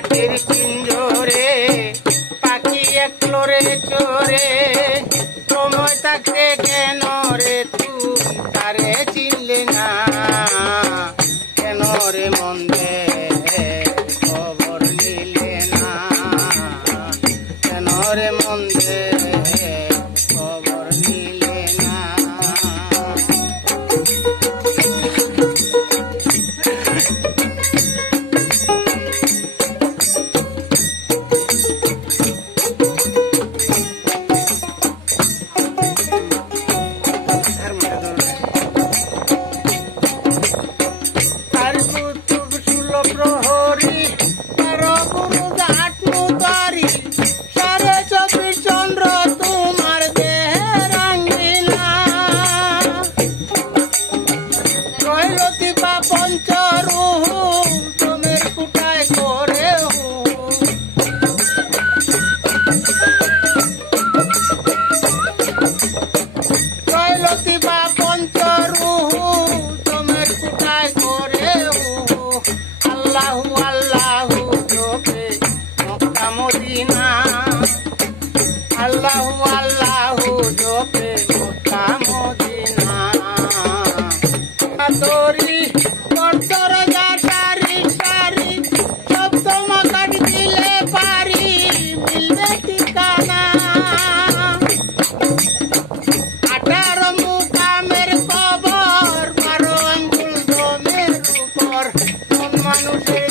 মাটির পিঞ্জরে পাখি একলো রে চোরে সময় থাকতে কেন রে তুই তারে চিনলে না কেন রে মন্দে খবর নিলে না কেন রে মন্দে খবর নিলে না প্রহরী তেরো গুরু গাঁটনু তারি সাড়ে 24 চন্দ্র তোমার দেহে রাঙ্গিনা রইলতি বা পঞ্চরুহু তোমের কুটায় করে রইলতি বা পঞ্চরুহু তোমের কুটায় করে আল্লাহু আল্লাহু জপে মক্কা মদিনা আল্লাহু আল্লাহু জপে মক্কা মদিনা তোরি তোর সারি সারি সপ্তম কাট দিলে পারি মিলবে ঠিকানা 18 মুকামের কবর 12 আঙ্গুল দমের উপর মানুষের